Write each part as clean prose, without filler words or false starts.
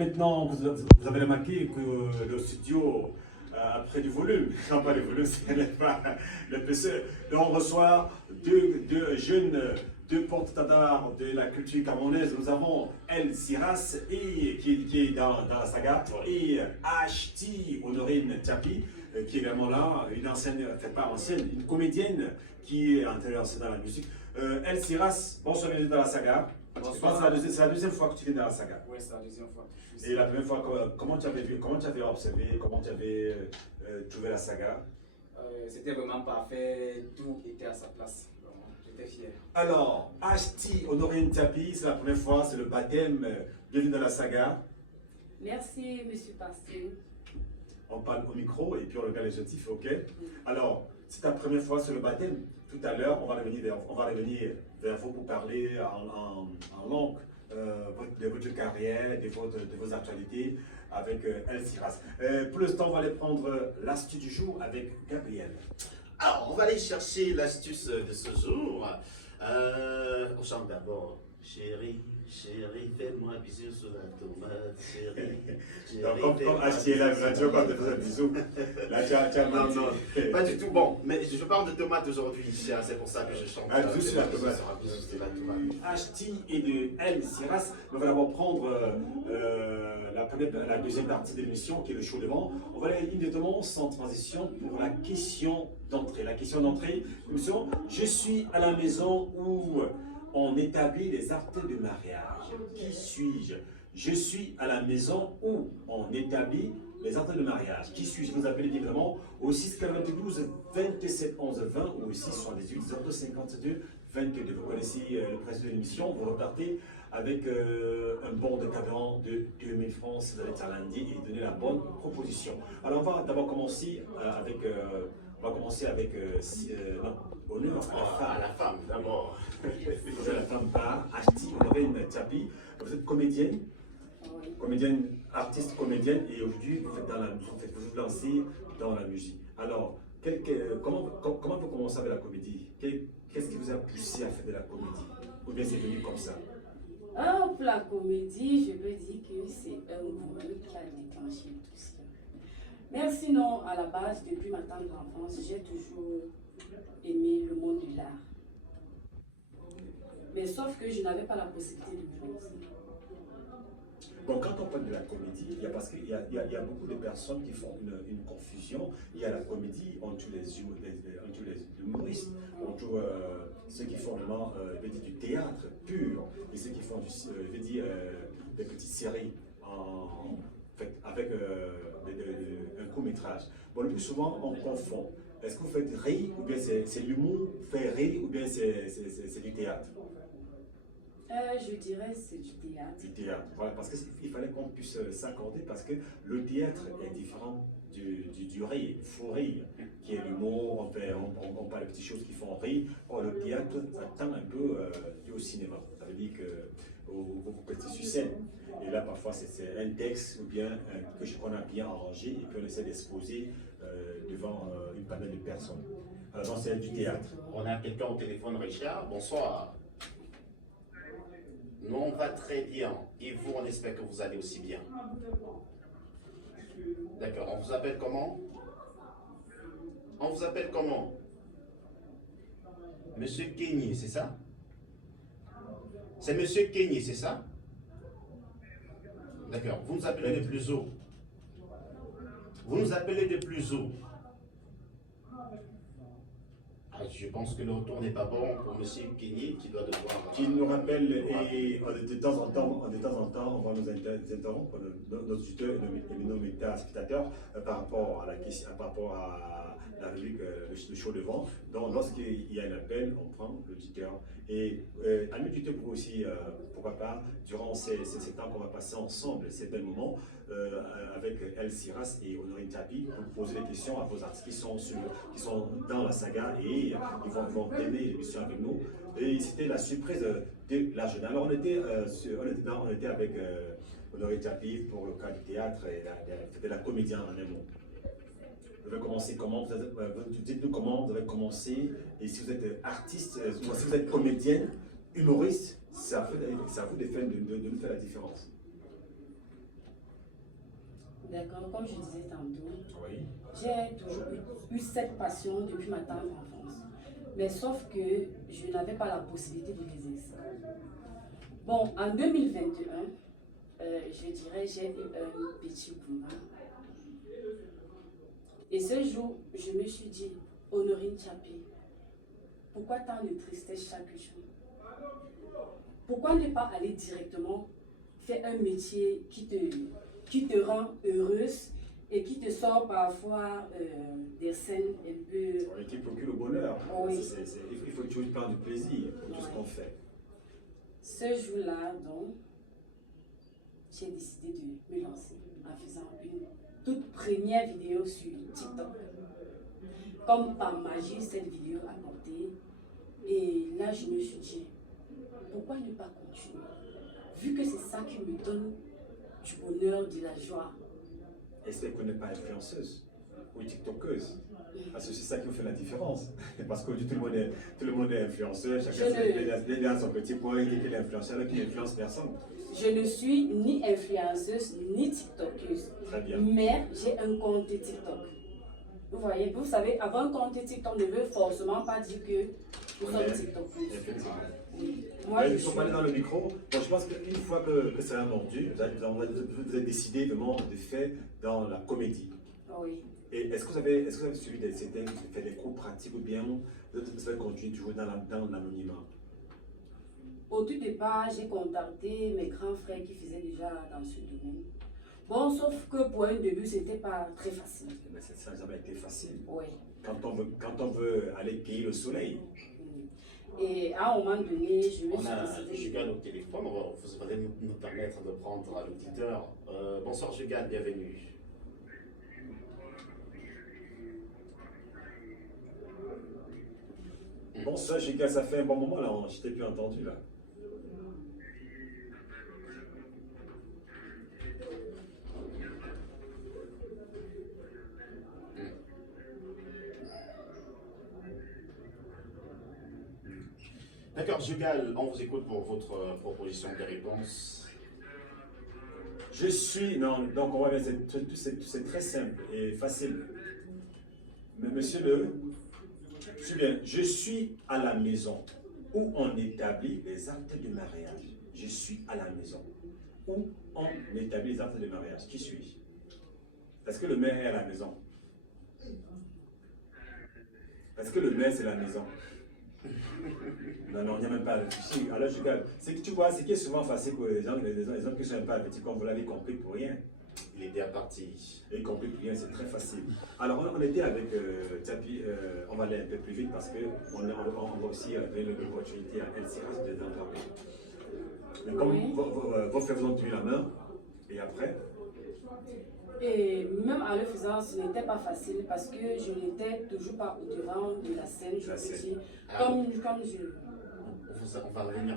maintenant, vous avez remarqué que le studio a pris du volume. Non, pas du volume, ce n'est pas le PC. Donc, on reçoit deux jeunes, deux porte-étendards de la culture camerounaise. Nous avons El Siras, qui est dans la saga, et Ashti Honorine Tiapi, qui est également là, une ancienne, enfin pas ancienne, une comédienne qui est intéressée dans la musique. El Siras, bonsoir, bienvenue dans la saga. Bonsoir. Je pense que c'est la deuxième fois que tu viens dans la saga. Oui, c'est la deuxième fois. Et la première fois, comment tu avais vu, comment tu avais observé, comment tu avais trouvé la saga? C'était vraiment parfait, tout était à sa place. J'étais fier. Alors, Ashti Honorine Tiapi, c'est la première fois, c'est le baptême. Bienvenue dans la saga. Merci, monsieur Pasteur. On parle au micro et puis on regarde les objectifs, ok? Alors, c'est ta première fois sur le baptême. Tout à l'heure, on va revenir vers vous pour parler en langue de votre carrière, de vos actualités avec El Siras. Pour l'instant, on va aller prendre l'astuce du jour avec Gabriel. Alors, on va aller chercher l'astuce de ce jour. On chante d'abord. Chérie, chérie, fais-moi un bisou sur la tomate, chérie. Donc, comme Ashti est là, tu vois, quand tu fais un bisou, là, tu as Non, non, pas du tout. Bon, mais je parle de tomate aujourd'hui, c'est pour ça que je chante. Un bisou sur la tomate. Un bisou sur la tomate. Ashti et de El Siras. On va d'abord prendre la deuxième partie de l'émission qui est le show devant. On va aller immédiatement sans transition pour la question d'entrée. La question d'entrée, je suis à la maison où on établit les actes de mariage. Qui suis-je? Je suis à la maison où on établit les actes de mariage. Qui suis-je? Vous appelez évidemment au 692 27 11 20 ou au 678 052 22. Vous connaissez le principe de l'émission. Vous repartez avec un bon de carburant de 2000 francs si vous allez à lundi et donner la bonne proposition. Alors on va d'abord commencer avec non, honneur À la femme, d'abord. Vous êtes la femme par Ashti Honorine Tiapi. Vous êtes comédienne, Oui. comédienne, artiste comédienne, et aujourd'hui vous vous lancez dans la musique. Alors, comment vous commencez avec la comédie? Qu'est-ce qui vous a poussé à faire de la comédie? Ou bien c'est venu comme ça? Pour la comédie, je peux dire que c'est un goût qui a déclenché tout ça. Mais sinon, à la base, depuis ma tendre enfance, j'ai toujours aimé le monde de l'art. Mais sauf que je n'avais pas la possibilité de me lancer. Bon, quand on parle de la comédie, parce qu'il y a beaucoup de personnes qui font une confusion. Il y a la comédie entre les humoristes, entre ceux qui font vraiment du théâtre pur et ceux qui font des petites séries avec un court métrage. Bon, le plus souvent, on confond. Est-ce que vous faites rire, ou bien c'est l'humour fait rire, ou bien c'est du théâtre? Je dirais c'est du théâtre. Du théâtre, voilà, parce qu'il fallait qu'on puisse s'accorder, parce que le théâtre est différent du rire, il faut rire, qui est l'humour, on parle de petites choses qui font rire. Or, le théâtre, ça tend un peu au cinéma. Ça veut dire que vous petit sur scène. Et là, parfois, c'est un texte ou bien qu'on a bien arrangé et qu'on essaie d'exposer devant une panel de personnes. Alors, donc, c'est du théâtre. On a quelqu'un au téléphone, Richard. Bonsoir. Nous, on va très bien. Et vous, on espère que vous allez aussi bien. D'accord. On vous appelle comment? On vous appelle comment? Monsieur Kenny, c'est ça? C'est Monsieur Kenny, c'est ça? D'accord. Vous nous appelez de plus haut. Vous nous appelez de plus haut. Je pense que le retour n'est pas bon pour Monsieur Kenny qui doit devoir... Qui nous rappelle, et de temps en temps, on va nous interrompre, nos auditeurs et nos spectateurs, par rapport à la rubrique, le show devant. Donc, lorsqu'il y a un appel, on prend l'auditeur. Et à l'auditeur pour aussi, pourquoi pas, durant ces temps qu'on va passer ensemble, ces belles moments, avec El Siras et Honorine Tiapi, pour poser des questions à vos artistes qui sont dans la saga, et ils vont aimer l'émission avec nous. Et c'était la surprise de la jeune. Alors on était avec Honorine Tiapi pour le cas du théâtre et de la comédienne en un mot. Vous avez commencé comment? Dites-nous comment vous avez commencé, et si vous êtes artiste, si vous êtes comédienne, humoriste, c'est à vous de nous faire la différence. D'accord, comme je disais tantôt, Oui. j'ai toujours eu cette passion depuis ma tendre enfance. Mais sauf que je n'avais pas la possibilité de l'exercer. Bon, en 2021, je dirais j'ai eu un petit boulot. Et ce jour, je me suis dit, Honorine Tchapi, pourquoi tant de tristesse chaque jour? Pourquoi ne pas aller directement faire un métier qui te rend heureuse et qui te sort parfois des scènes un peu... Oui, qui procure le bonheur. Oui. Il faut toujours prendre du plaisir pour tout ce qu'on fait. Ce jour-là, donc, j'ai décidé de me lancer en faisant une toute première vidéo sur TikTok. Comme par magie, cette vidéo a porté. Et là, je me suis dit, pourquoi ne pas continuer? Vu que c'est ça qui me donne du bonheur, de la joie. Espère qu'on n'est pas influenceuse ou tiktokeuse. Parce que c'est ça qui fait la différence. Parce qu'aujourd'hui, tout le monde est influenceur, chacun est dans son petit coin, il dit qu'il est influenceur, alors qu'il n'influence personne. Je ne suis ni influenceuse, ni tiktokeuse. Très bien. Mais j'ai un compte TikTok. Vous voyez, vous savez, avoir un compte TikTok ne veut forcément pas dire que nous sommes tiktokeuses. Effectivement. Moi, Il faut parler dans le micro. Bon, je pense qu'une fois que ça a mordu, vous avez décidé vraiment de faire dans la comédie. Oui. Et est-ce que vous avez suivi fait des cours pratiques ou bien vous avez continué toujours dans l'anonymat? Au tout départ, j'ai contacté mes grands frères qui faisaient déjà dans ce domaine. Bon, sauf que pour un début, ce n'était pas très facile. Mais ça n'a jamais été facile. Oui. Quand on veut aller cueillir le soleil. Et à un moment donné, je me On suis a décidé. Jugal au téléphone, vous allez nous permettre de prendre l'auditeur. Bonsoir Jugal, bienvenue. Bon, ça, ça fait un bon moment là, je t'ai plus entendu là. D'accord, Jugal, on vous écoute pour votre proposition de réponse. Donc on va dire, c'est très simple et facile. Mais monsieur je suis à la maison où on établit les actes de mariage. Je suis à la maison où on établit les actes de mariage. Qui suis-je? Est-ce que le maire est à la maison? Est-ce que le maire c'est la maison? Non, il n'y a même pas à réfléchir. Alors, ce que tu vois, ce qui est souvent facile pour les gens qui sont un peu avertis, comme vous l'avez compris pour rien. Il est déjà parti. Et compris pour rien, c'est très facile. Alors, on était avec Tchapi, on va aller un peu plus vite parce qu'on va aussi donner l'opportunité à LCH de parler. Mais comme vos frères vous ont tenu la main, et après. Et même en le faisant, ce n'était pas facile parce que je n'étais toujours pas au devant de la scène, je peux dire. Comme je... On va revenir.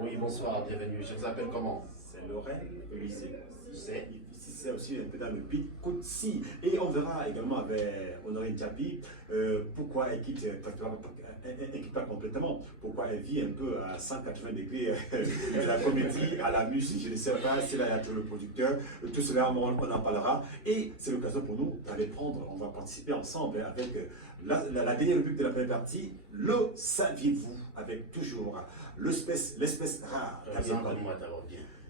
Oui, bonsoir, bienvenue. Je vous appelle comment? C'est Lorraine Élysée. C'est aussi un peu dans le beat Kotsi. Et on verra également avec Honorine Tchapi pourquoi elle quitte pas complètement, pourquoi elle vit un peu à 180 degrés de la comédie à la musique, je ne sais pas, c'est là le producteur, tout cela on en parlera. Et c'est l'occasion pour nous d'aller prendre, on va participer ensemble avec la dernière rubrique de la première partie, le saviez-vous, avec toujours l'espèce rare.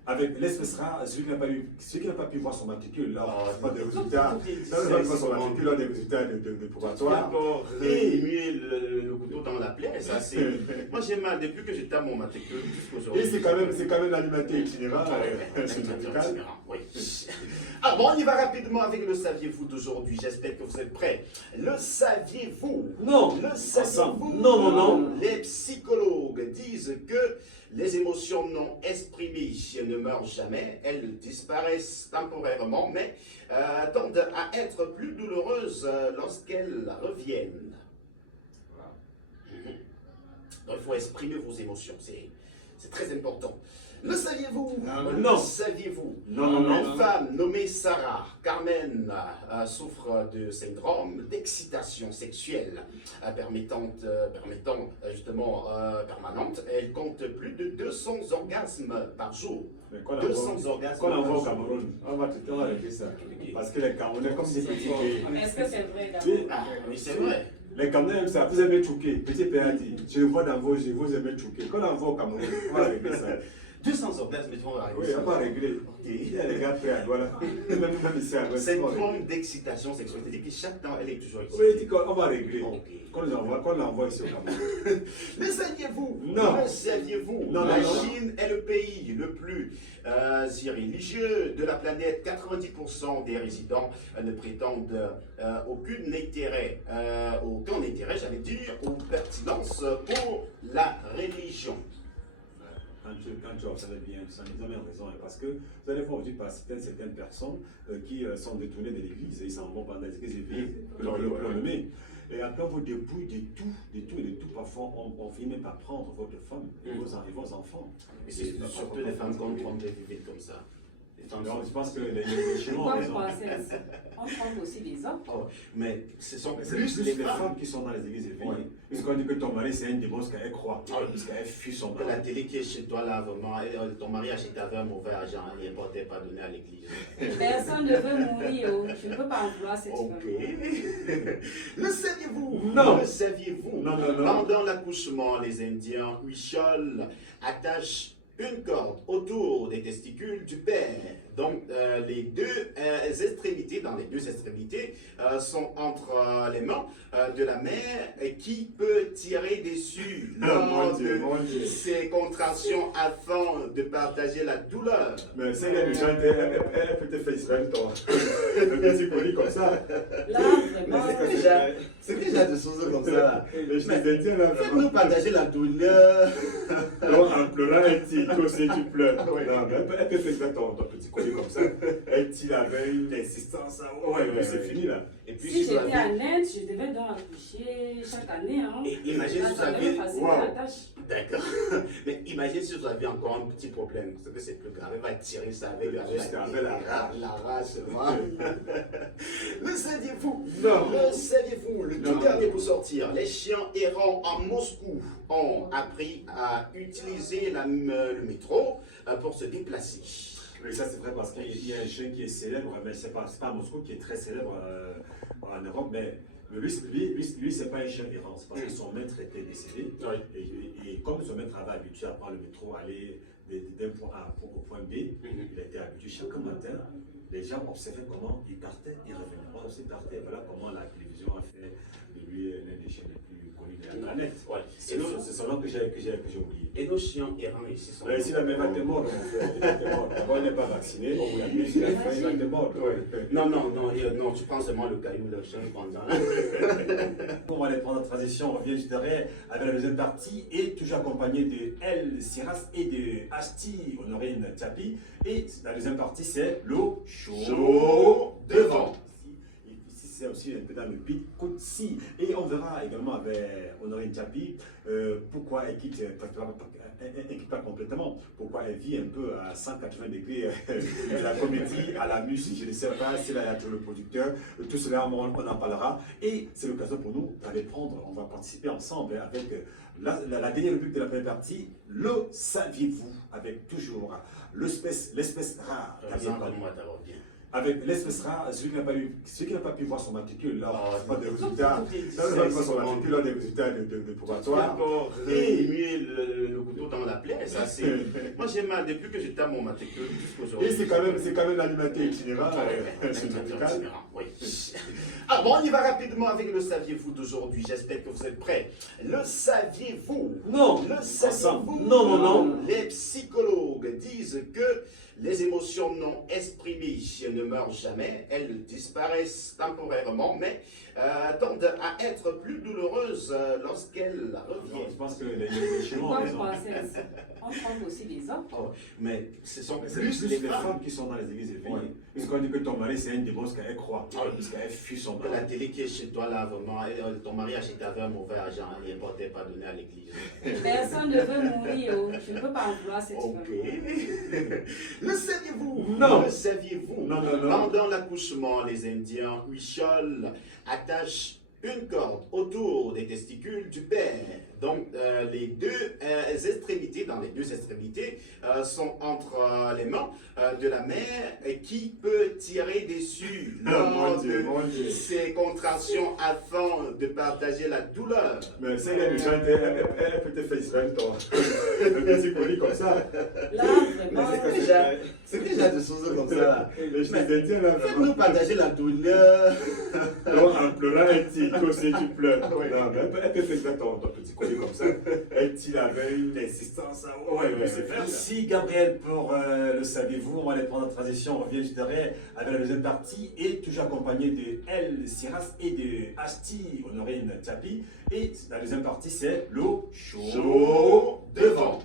Avec l'espèce rare, celui qui n'a pas pu voir son matricule, là, on pas des résultats, son matricule, là, des résultats de probatoire. D'accord, remuer le couteau dans la plaie, ça c'est... Moi j'ai mal depuis que j'étais à mon matricule jusqu'aujourd'hui. Et c'est quand même l'animateur itinérant. Oui. Ah bon, on y va rapidement avec le saviez-vous d'aujourd'hui, j'espère que vous êtes prêts. Le saviez-vous? Non. Le saviez-vous? Non. Les psychologues disent que les émotions non exprimées ne meurent jamais, elles disparaissent temporairement, mais tendent à être plus douloureuses lorsqu'elles reviennent. Donc il faut exprimer vos émotions, c'est très important. Le saviez-vous? Non. Le saviez-vous? Non. Une femme nommée Sarah Carmen souffre de syndrome d'excitation sexuelle permettant justement permanente. Elle compte plus de 200 orgasmes par jour. Mais quand 200 orgasmes. on envoie au Cameroun, on va régler ça. Parce que les Camerounais, comme c'est petit pays. Est-ce que c'est vrai Oui, d'abord? Ah, mais c'est vrai. les Camerounais aiment ça. Vous aimez Tchouké. Petit pays a dit. Je le vois dans vos yeux, vous aimez Tchouké. Quand on envoie au Cameroun, on va régler ça. 200 orgasmes, mais on va Oui, régler ça. on va régler. Il y a les gars prêts à Douala. Même ici à l'ouest. Cette forme d'excitation sexuelle, c'est-à-dire que chaque temps, elle est toujours excitée. Oui, dit qu'on va régler. Ok. Quand on l'envoie ici au Cameroun. Le saviez-vous? Non. Le saviez-vous? Non, La non, non. Chine est le pays le plus irréligieux de la planète. 90% des résidents ne prétendent aucun intérêt, j'allais dire, ou pertinence pour la religion. Quand tu observes bien, ils ont bien raison, hein, parce que vous allez voir aujourd'hui par certaines personnes qui sont détournées de l'église, ils s'en vont pendant les églises éveillées, le met. Et après, on vous dépouille de tout, et de tout. Parfois, on finit même par prendre votre femme et vos enfants. Et c'est surtout les femmes qu'on trompe de vivre comme ça. Les femmes Alors, sont- je pense que les Chinois ont Pourquoi raison. vous pensez à ça? On trompe aussi les hommes. Oh, mais ce sont C'est plus plus les les femmes. femmes qui sont dans les églises éveillées. Ouais. Parce qu'on dit que ton mari c'est un démon, parce qu'elle croit, Ah oui. parce qu'elle fuit son Que la mari. télé qui est chez toi là, vraiment, ton mari achète avec un mauvais argent, il n'importait pas donné à l'église. Personne ne veut mourir. Oh. Je ne peux pas en vouloir cette Ok. femme. Le saviez-vous? Non. Le saviez-vous? Non, non, non. Pendant l'accouchement, les Indiens huicholes attachent une corde autour des testicules du père. Donc, les deux extrémités, dans les deux extrémités, sont entre les mains de la mère qui peut tirer dessus lors Mon Dieu, de mon Dieu. ses contractions afin de partager la douleur. Mais si elle est méchante, elle peut te faire Israël, toi. Un petit colis comme ça. Là, vraiment, C'est déjà des choses comme ça. Là. Les Indiens, là, Faites-nous vraiment. partager la douleur. Donc, en pleurant, elle tire, toi aussi tu pleures. Ouais. Non, mais elle peut faire ton petit colis comme ça. Elle tire avec une insistance. Ouais, Ouais, c'est ouais. fini là. Et puis, si si vous j'étais avez... en Inde, je devais donc accoucher chaque année. Hein. Et imagine Là, si vous ça aviez... devait faciliter Wow. la tâche. D'accord. Mais imagine si vous aviez encore un petit problème. C'est que c'est plus grave. Elle va tirer ça avec la rage. La rage, seulement. Le saviez-vous? Non. Le saviez-vous? Le tout Non. dernier pour sortir. Les chiens errants à Moscou ont appris à utiliser le métro pour se déplacer. Mais ça, c'est vrai parce qu'il y a un chien qui est célèbre, mais c'est pas à Moscou qui est très célèbre en Europe, mais lui c'est pas un chien errant, c'est parce que son maître était décédé. Oui. Et comme son maître avait habitué à prendre le métro, aller d'un point A au point B, il était habitué chaque matin. Les gens observaient comment il partait, il revenait. On aussi partait. Voilà comment la télévision a fait de lui l'un des chiens les plus connus de la planète. Ouais. C'est son nom que j'ai oublié. Et nos chiens errants ici sont... Ici, la même va te mordre, mon frère. Il va te mordre. D'abord, il n'est pas vacciné. On vous l'a mis sur la fin, il va te mordre. Non, tu prends seulement le caillou, le chien pendant. On va aller prendre la transition, on revient juste derrière avec la deuxième partie et toujours accompagné de El Siras et de Asti Honorine Tchapi. Et la deuxième partie, c'est le show devant. Ici, c'est aussi un peu dans le beat Kotsi. Et on verra également avec Honorine Tchapi pourquoi elle quitte pas complètement, pourquoi elle vit un peu à 180 degrés de la comédie à la musique. Je ne sais pas si là il y a toujours le producteur, tout cela on en parlera et c'est l'occasion pour nous d'aller prendre, on va participer ensemble avec la dernière rubrique de la première partie, le saviez-vous, avec toujours l'espèce rare. Moi d'abord bien. Avec l'espèce rare, celui qui n'a pas pu voir son matricule lors des résultats, des résultats de probatoire. Encore remuer le couteau dans la plaie, ça c'est... Moi j'ai mal depuis que j'étais à mon matricule jusqu'aujourd'hui. Et c'est quand même l'animateur itinérant syndical. Oui. Ah bon, on y va rapidement avec le saviez-vous d'aujourd'hui. J'espère que vous êtes prêts. Le saviez-vous? Non. Le saviez-vous? Non. Les psychologues disent que les émotions non exprimées ne meurent jamais, elles disparaissent temporairement, mais tendent à être plus douloureuses lorsqu'elles reviennent. Je pense que les Chinois ont Pourquoi vous raison. pensez à ça? On trompe aussi les hommes. Oh, mais ce sont C'est plus plus les les femmes. femmes qui sont dans les églises éveillées. Ouais. Parce qu'on dit que ton mari c'est un démon, parce qu'elle croit, Ah oui. parce qu'elle fuit son Que la mari. télé qui est chez toi là, vraiment, ton mari achète avec un mauvais argent, il n'importait pas donné à l'église. Personne ne veut mourir. Oh. Je ne peux pas en vouloir cette Ok. femme. Le saviez-vous? Non. Le saviez-vous? Non. Pendant l'accouchement, les Indiens huicholes attachent une corde autour des testicules du père. Donc, les deux extrémités, dans les deux extrémités, sont entre les mains de la mère qui peut tirer dessus lors de ces contractions afin de partager la douleur. Mais c'est les gens, elle peut te faire Israël, toi. Un petit colis comme ça. Là, vraiment, C'est déjà des choses comme ça. Là. Mais je t'ai dit, là, Faites-nous partager la douleur. donc, en pleurant, elle dit, toi aussi tu pleures. Oui. Non, mais elle peut faire ton petit colis comme ça. Elle dit, avec une insistance. Ouais, c'est faire. Merci Gabriel pour le saviez-vous. On va aller prendre la transition. On revient juste derrière avec la deuxième partie et toujours accompagné de El Siras et de Asti Honorine Tapi. Et la deuxième partie, c'est le show Chaud devant.